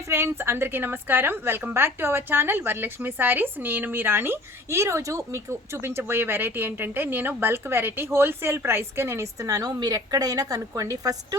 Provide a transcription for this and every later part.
Hi friends, అందరికీ నమస్కారం. Welcome back to our channel Varalakshmi saris. నేను మీ రాణి. ఈ రోజు మీకు చూపించబోయే వెరైటీ ఏంటంటే, నేను బల్క్ వెరైటీ హోల్సేల్ ప్రైస్కే నేను ఇస్తున్నాను. మీరు ఎక్కడైనా కనుక్కోండి. ఫస్ట్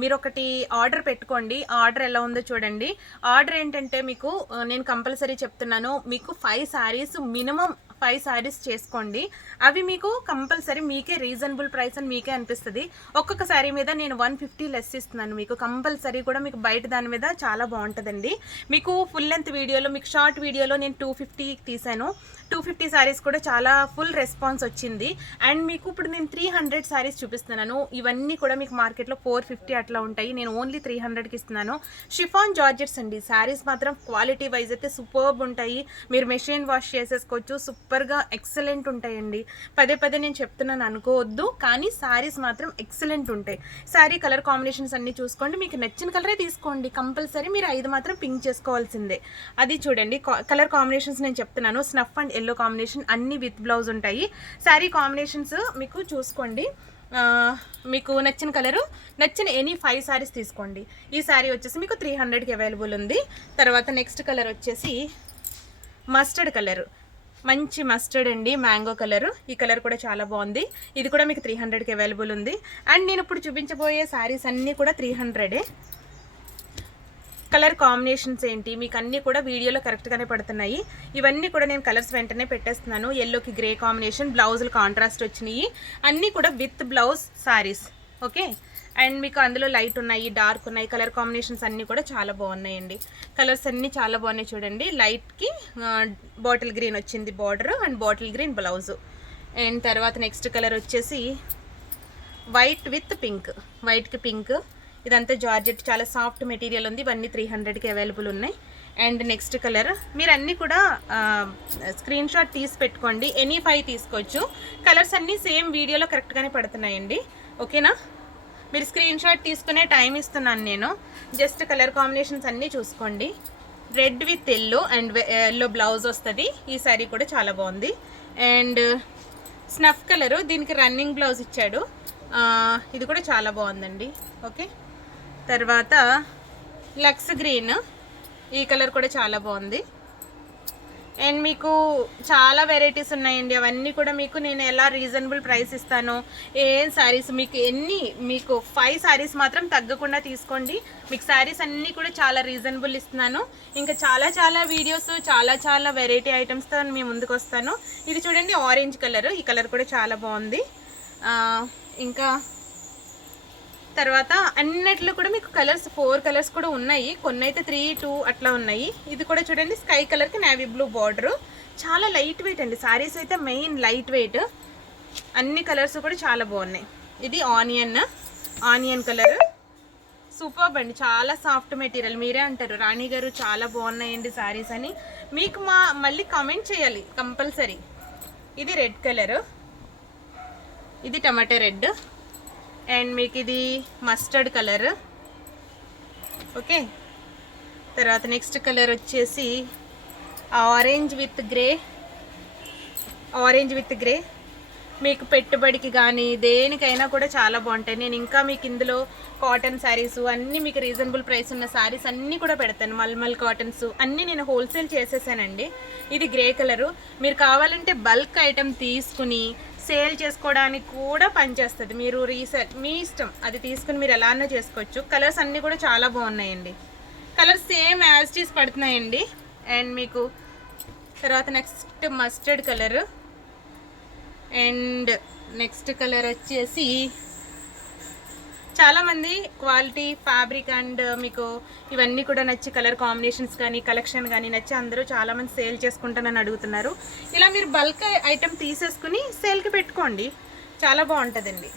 మీరు ఒకటి ఆర్డర్ పెట్టుకోండి. ఆర్డర్ ఎలా ఉందో చూడండి. ఆర్డర్ ఏంటంటే మీకు నేను కంపల్సరీ చెప్తున్నాను, మీకు 5 సారీస్ మినిమం 5 సారీస్ చేసుకోండి. అవి మీకు కంపల్సరీ మీకే రీజనబుల్ ప్రైస్ అని మీకే అనిపిస్తుంది. ఒక్కొక్క సారీ మీద నేను 150 లెస్ ఇస్తున్నాను మీకు. కంపల్సరీ కూడా మీకు బయట దాని మీద చాలా బాగుంటుందండి. మీకు ఫుల్ లెంత్ వీడియోలో, మీకు షార్ట్ వీడియోలో నేను 250 తీసాను. 250 సారీస్ కూడా చాలా ఫుల్ రెస్పాన్స్ వచ్చింది. అండ్ మీకు ఇప్పుడు నేను 300 సారీస్ చూపిస్తున్నాను. ఇవన్నీ కూడా మీకు మార్కెట్లో 450 అట్లా ఉంటాయి. నేను ఓన్లీ 300కి ఇస్తున్నాను. షిఫాన్ జార్జెట్స్ అండి. సారీస్ మాత్రం క్వాలిటీ వైజ్ అయితే సూపర్బ్ ఉంటాయి. మీరు మెషిన్ వాష్ చేసేసుకోవచ్చు. సూపర్గా ఎక్సలెంట్ ఉంటాయండి. పదే పదే నేను చెప్తున్నాను అనుకోవద్దు, కానీ సారీస్ మాత్రం ఎక్సలెంట్ ఉంటాయి. సారీ కలర్ కాంబినేషన్స్ అన్నీ చూసుకోండి. మీకు నచ్చిన కలరే తీసుకోండి. కంపల్సరీ మీరు 5 మాత్రం పింక్ చేసుకోవాల్సిందే. అది చూడండి, కలర్ కాంబినేషన్స్ నేను చెప్తున్నాను. స్నఫ్ అండ్ ఎల్లో కాంబినేషన్ అన్ని విత్ బ్లౌజ్ ఉంటాయి. శారీ కాంబినేషన్స్ మీకు చూసుకోండి. మీకు నచ్చిన కలరు, నచ్చిన ఎనీ 5 సారీస్ తీసుకోండి. ఈ శారీ వచ్చేసి మీకు 300కి అవైలబుల్ ఉంది. తర్వాత నెక్స్ట్ కలర్ వచ్చేసి మస్టర్డ్ కలర్. మంచి మస్టర్డ్ అండి, మ్యాంగో కలరు. ఈ కలర్ కూడా చాలా బాగుంది. ఇది కూడా మీకు 300కి అవైలబుల్ ఉంది. అండ్ నేను ఇప్పుడు చూపించబోయే శారీస్ అన్నీ కూడా 300ఏ. కలర్ కాంబినేషన్స్ ఏంటి మీకు అన్నీ కూడా వీడియోలో కరెక్ట్గానే పడుతున్నాయి. ఇవన్నీ కూడా నేను కలర్స్ వెంటనే పెట్టేస్తున్నాను. ఎల్లోకి గ్రే కాంబినేషన్, బ్లౌజులు కాంట్రాస్ట్ వచ్చినాయి. అన్నీ కూడా with blouse saris. Okay. And మీకు అందులో లైట్ ఉన్నాయి, డార్క్ ఉన్నాయి. కలర్ కాంబినేషన్స్ అన్నీ కూడా చాలా బాగున్నాయండి. కలర్స్ అన్నీ చాలా బాగున్నాయి చూడండి. లైట్కి బాటిల్ గ్రీన్ వచ్చింది border, and bottle green blouse. And తర్వాత నెక్స్ట్ కలర్ వచ్చేసి వైట్ విత్ పింక్. వైట్కి పింక్. ఇదంతా జార్జెట్, చాలా సాఫ్ట్ మెటీరియల్ ఉంది. ఇవన్నీ 300కి అవైలబుల్ ఉన్నాయి. అండ్ నెక్స్ట్ కలర్ మీరు అన్నీ కూడా స్క్రీన్ షాట్ తీసి పెట్టుకోండి. ఎనీ 5 తీసుకోవచ్చు. కలర్స్ అన్నీ సేమ్ వీడియోలో కరెక్ట్గానే పడుతున్నాయండి. ఓకేనా? మీరు స్క్రీన్ షాట్ తీసుకునే టైం ఇస్తున్నాను నేను. జస్ట్ కలర్ కాంబినేషన్స్ అన్నీ చూసుకోండి. Red with yellow, and yellow blouse వస్తుంది. ఈ శారీ కూడా చాలా బాగుంది. అండ్ స్నఫ్ కలరు, దీనికి రన్నింగ్ బ్లౌజ్ ఇచ్చాడు. ఇది కూడా చాలా బాగుందండి. ఓకే. తర్వాత లక్స్ గ్రీన్, ఈ కలర్ కూడా చాలా బాగుంది. అండ్ మీకు చాలా వెరైటీస్ ఉన్నాయండి. అవన్నీ కూడా మీకు నేను ఎలా రీజనబుల్ ప్రైస్ ఇస్తానో, ఏం శారీస్ మీకు 5 శారీస్ మాత్రం తగ్గకుండా తీసుకోండి. మీకు శారీస్ అన్నీ కూడా చాలా రీజనబుల్ ఇస్తున్నాను. ఇంకా చాలా వీడియోస్, చాలా వెరైటీ ఐటమ్స్తో మీ ముందుకు వస్తాను. ఇది చూడండి, ఆరెంజ్ కలర్. ఈ కలర్ కూడా చాలా బాగుంది. ఇంకా తర్వాత అన్నిట్లో కూడా మీకు కలర్స్ 4 కలర్స్ కూడా ఉన్నాయి. కొన్ని అయితే 3, 2 అట్లా ఉన్నాయి. ఇది కూడా చూడండి, స్కై కలర్కి నేవీ బ్లూ బార్డర్. చాలా లైట్ వెయిట్ అండి. సారీస్ అయితే మెయిన్ లైట్ వెయిట్. అన్ని కలర్స్ కూడా చాలా బాగున్నాయి. ఇది ఆనియన్ కలర్. సూపర్బ్ అండి, చాలా సాఫ్ట్ మెటీరియల్. మీరే అంటారు, రాణి గారు చాలా బాగున్నాయండి సారీస్ అని. మీకు మళ్ళీ కామెంట్ చేయాలి కంపల్సరీ. ఇది రెడ్ కలర్. ఇది టమాటా రెడ్. అండ్ మీకు ఇది మస్టర్డ్ కలర్. ఓకే. తర్వాత నెక్స్ట్ కలర్ వచ్చేసి ఆరెంజ్ విత్ గ్రే. మీకు పెట్టుబడికి కానీ దేనికైనా కూడా చాలా బాగుంటాయి. నేను ఇంకా మీకు ఇందులో కాటన్ శారీస్ అన్నీ మీకు రీజనబుల్ ప్రైస్ ఉన్న శారీస్ అన్నీ కూడా పెడతాను. మల్మల్ కాటన్స్ అన్నీ నేను హోల్సేల్ చేసేసానండి. ఇది గ్రే కలరు. మీరు కావాలంటే బల్క్ ఐటమ్ తీసుకుని సేల్ చేసుకోవడానికి కూడా పనిచేస్తుంది. మీరు మీ ఇష్టం, అది తీసుకుని మీరు ఎలానో చేసుకోవచ్చు. కలర్స్ అన్నీ కూడా చాలా బాగున్నాయండి. కలర్స్ సేమ్ యాజ్ టీస్ పడుతున్నాయండి. అండ్ మీకు తర్వాత next mustard colour. And next colour వచ్చేసి చాలామంది క్వాలిటీ ఫ్యాబ్రిక్ అండ్ మీకు ఇవన్నీ కూడా నచ్చి, కలర్ కాంబినేషన్స్ కానీ కలెక్షన్ కానీ నచ్చి అందరూ చాలామంది సేల్ చేసుకుంటానని అడుగుతున్నారు. ఇలా మీరు బల్క్ ఐటమ్ తీసేసుకుని సేల్కి పెట్టుకోండి, చాలా బాగుంటుందండి.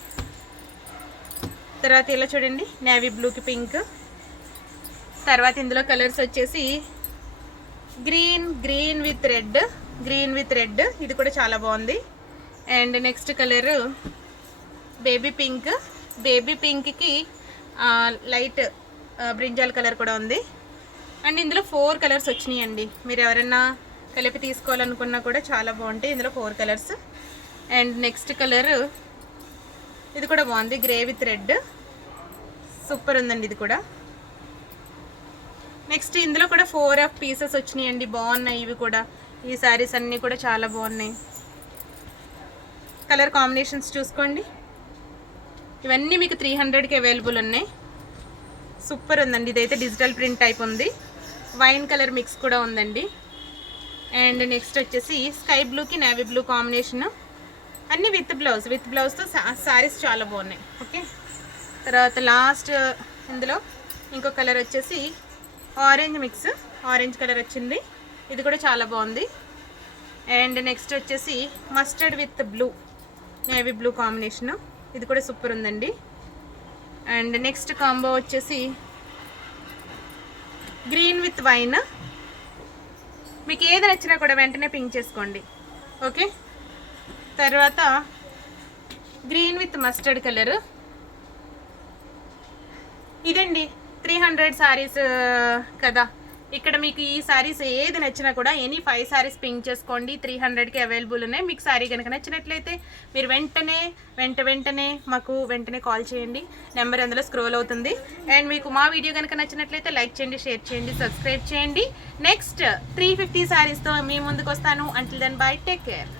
తర్వాత ఇలా చూడండి, నేవీ బ్లూకి పింక్. తర్వాత ఇందులో కలర్స్ వచ్చేసి గ్రీన్ విత్ రెడ్. ఇది కూడా చాలా బాగుంది. అండ్ నెక్స్ట్ కలరు బేబీ పింక్కి లైట్ బ్రింజాల్ కలర్ కూడా ఉంది. అండ్ ఇందులో 4 కలర్స్ వచ్చినాయండి. మీరు ఎవరైనా కలిపి తీసుకోవాలనుకున్నా కూడా చాలా బాగుంటాయి. ఇందులో 4 కలర్స్. అండ్ నెక్స్ట్ కలర్ ఇది కూడా బాగుంది, గ్రే విత్ రెడ్. సూపర్ ఉందండి ఇది కూడా. నెక్స్ట్ ఇందులో కూడా 4 పీసెస్ వచ్చినాయండి, బాగున్నాయి ఇవి కూడా. ఈ శారీస్ అన్నీ కూడా చాలా బాగున్నాయి. కలర్ కాంబినేషన్స్ చూసుకోండి. ఇవన్నీ మీకు 300కి అవైలబుల్ ఉన్నాయి. సూపర్ ఉందండి. ఇదైతే డిజిటల్ ప్రింట్ టైప్ ఉంది, వైన్ కలర్ మిక్స్ కూడా ఉందండి. అండ్ నెక్స్ట్ వచ్చేసి స్కై బ్లూకి నేవీ బ్లూ కాంబినేషన్, అన్నీ విత్ బ్లౌజ్తో శారీస్ చాలా బాగున్నాయి. ఓకే, తర్వాత లాస్ట్ ఇందులో ఇంకో కలర్ వచ్చేసి ఆరెంజ్ మిక్స్, ఆరెంజ్ కలర్ వచ్చింది, ఇది కూడా చాలా బాగుంది. అండ్ నెక్స్ట్ వచ్చేసి mustard with blue, navy blue combination, ఇది కూడా సూపర్ ఉందండి. అండ్ నెక్స్ట్ కాంబో వచ్చేసి గ్రీన్ విత్ వైన్. మీకు ఏది నచ్చినా కూడా వెంటనే పింక్ చేసుకోండి. ఓకే, తర్వాత గ్రీన్ విత్ మస్టర్డ్ కలర్, ఇదండి 300 శారీస్ కదా. ఇక్కడ మీకు ఈ శారీస్ ఏది నచ్చినా కూడా ఎనీ 5 శారీస్ పింక్ చేసుకోండి, 300కి అవైలబుల్ ఉన్నాయి. మీకు శారీ కనుక నచ్చినట్లయితే మీరు వెంటనే మాకు కాల్ చేయండి, నెంబర్ అందులో స్క్రోల్ అవుతుంది. అండ్ మీకు మా వీడియో కనుక నచ్చినట్లయితే లైక్ చేయండి, షేర్ చేయండి, సబ్స్క్రైబ్ చేయండి. నెక్స్ట్ 350 శారీస్తో మీ ముందుకు వస్తాను. Until then bye, take care.